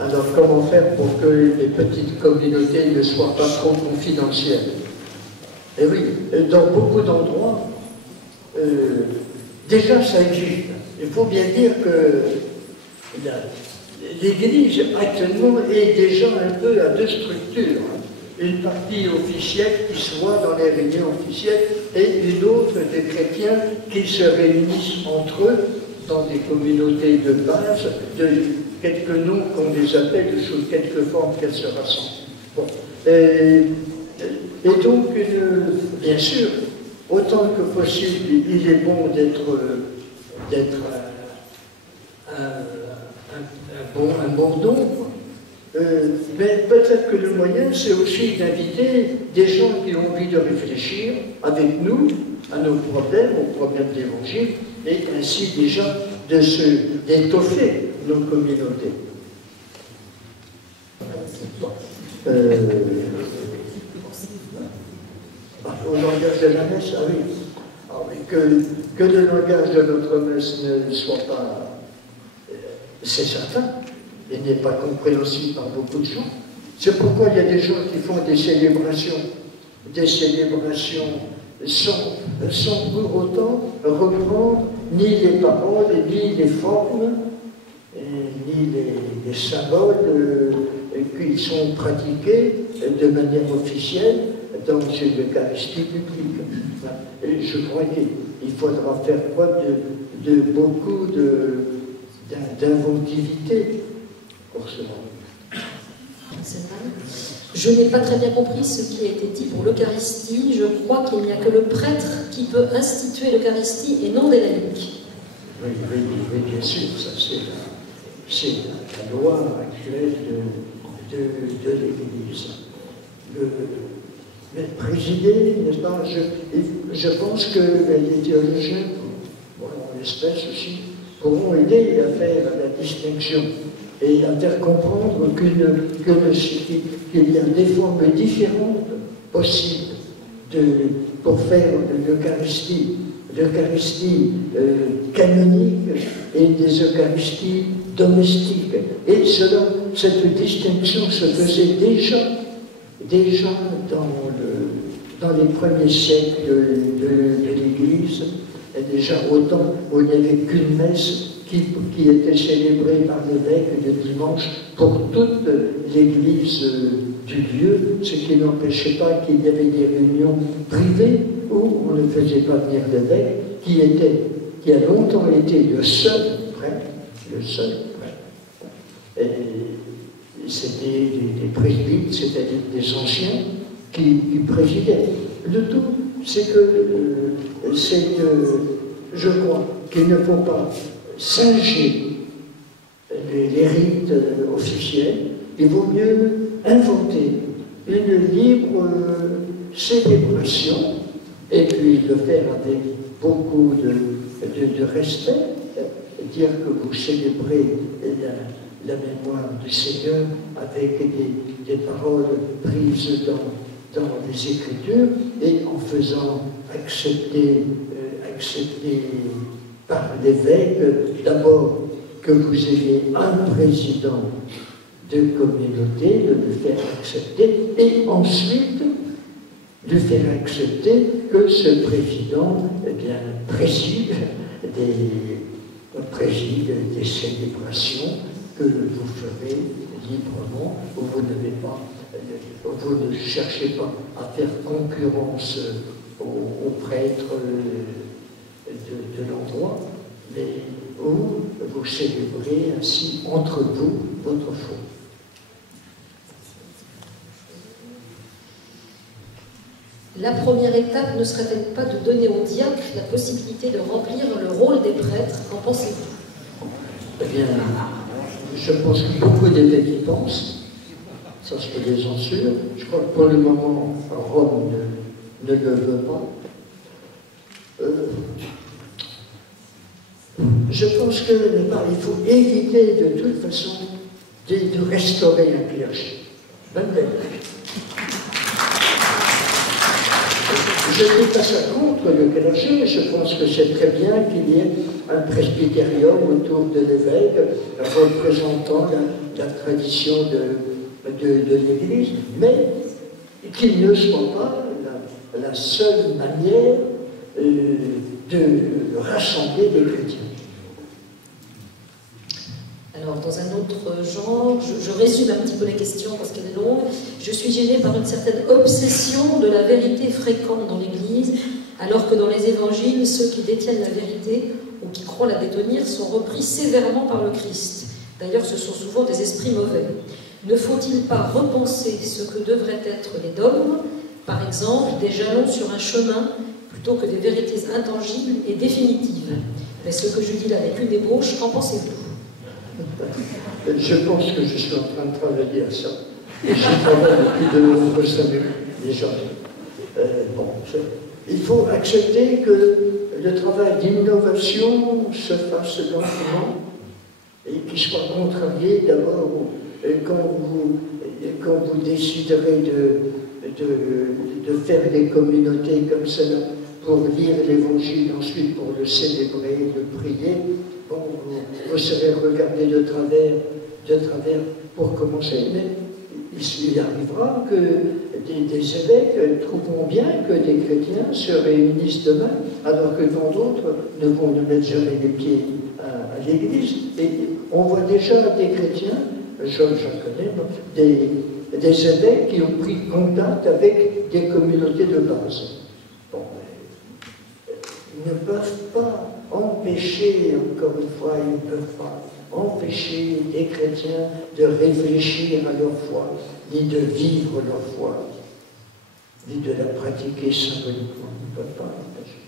Alors comment faire pour que les petites communautés ne soient pas trop confidentielles? Et oui, dans beaucoup d'endroits, déjà ça existe. Il faut bien dire que l'Église actuellement est déjà un peu à deux structures. Une partie officielle qui se voit dans les réunions officielles et une autre des chrétiens qui se réunissent entre eux dans des communautés de base, de quelques noms qu'on les appelle sous quelques formes qu'elles se rassemblent. Bon. Et donc, bien sûr, autant que possible, il est bon d'être un bon nombre. Mais peut-être que le moyen, c'est aussi d'inviter des gens qui ont envie de réfléchir avec nous à nos problèmes, aux problèmes d'évangile, et ainsi déjà d'étoffer nos communautés. Au langage de la messe, ah oui, que le langage de notre messe ne soit pas, c'est certain, et n'est pas compréhensible par beaucoup de gens. C'est pourquoi il y a des gens qui font des célébrations sans pour autant reprendre ni les paroles, ni les formes, ni les symboles qui sont pratiqués de manière officielle dans une Eucharistie publique. Et je crois qu'il faudra faire preuve de beaucoup d'inventivité pour cela. Je n'ai pas très bien compris ce qui a été dit pour l'Eucharistie. Je crois qu'il n'y a que le prêtre qui peut instituer l'Eucharistie et non des laïcs. Oui, bien sûr, ça c'est la loi actuelle de l'Église. Mais présider, n'est-ce pas, je pense que les théologiens, bon, en l'espèce aussi, pourront aider à faire la distinction et à faire comprendre qu'il y a des formes différentes possibles pour faire de l'Eucharistie canonique et des Eucharisties domestiques. Et cette distinction se faisait déjà dans les premiers siècles de l'Église, et déjà autant où il n'y avait qu'une messe qui était célébrée par l'évêque le dimanche pour toute l'Église du lieu, ce qui n'empêchait pas qu'il y avait des réunions privées où on ne faisait pas venir l'évêque, qui a longtemps été le seul prêtre. Et c'était des presbytes, c'est-à-dire des anciens, qui présidaient. Le tout, c'est que je crois qu'il ne faut pas singer les rites officiels. Il vaut mieux inventer une libre célébration et puis le faire avec beaucoup de respect, dire que vous célébrez la mémoire du Seigneur avec des paroles prises dans les Écritures et en faisant accepter par l'évêque d'abord que vous ayez un président de communauté, de le faire accepter, et ensuite de faire accepter que ce président préside des célébrations que vous ferez librement, où vous ne cherchez pas à faire concurrence aux prêtres de l'endroit, mais où vous célébrez ainsi entre vous votre foi. La première étape ne serait-elle pas de donner aux diacres la possibilité de remplir le rôle des prêtres? Qu'en pensez-vous? Eh bien, je pense que beaucoup d'évêques y pensent, ça je peux les en sûr. Je crois que pour le moment, Rome ne le veut pas. Je pense qu'il faut éviter de toute façon de restaurer un clergé. Même je ne dis pas ça contre le clergé, je pense que c'est très bien qu'il y ait un presbytérium autour de l'évêque représentant la tradition de l'Église, mais qu'il ne soit pas la seule manière de rassembler les chrétiens. Alors, dans un autre genre, je résume un petit peu les questions parce qu'elle est longue. Je suis gênée par une certaine obsession de la vérité fréquente dans l'Église, alors que dans les évangiles, ceux qui détiennent la vérité ou qui croient la détenir sont repris sévèrement par le Christ. D'ailleurs, ce sont souvent des esprits mauvais. Ne faut-il pas repenser ce que devraient être les dogmes, par exemple des jalons sur un chemin, plutôt que des vérités intangibles et définitives? Mais ce que je dis là n'est qu'une ébauche, qu'en pensez-vous? Je pense que je suis en train de travailler à ça. Et je travaille depuis de nombreuses années déjà. Il faut accepter que le travail d'innovation se fasse lentement et qu'il soit contrarié d'abord quand vous déciderez de faire des communautés comme cela pour lire l'Évangile, ensuite pour le célébrer, le prier. Bon, vous serez regardé de travers pour commencer, mais il arrivera que des évêques trouveront bien que des chrétiens se réunissent demain, alors que tant d'autres ne vont ne mettre jamais les pieds à l'Église. Et on voit déjà des chrétiens, j'en connais, des évêques qui ont pris contact avec des communautés de base. Bon, ils ne peuvent pas empêcher, encore une fois, ils ne peuvent pas empêcher des chrétiens de réfléchir à leur foi, ni de vivre leur foi, ni de la pratiquer symboliquement. Ils ne peuvent pas empêcher.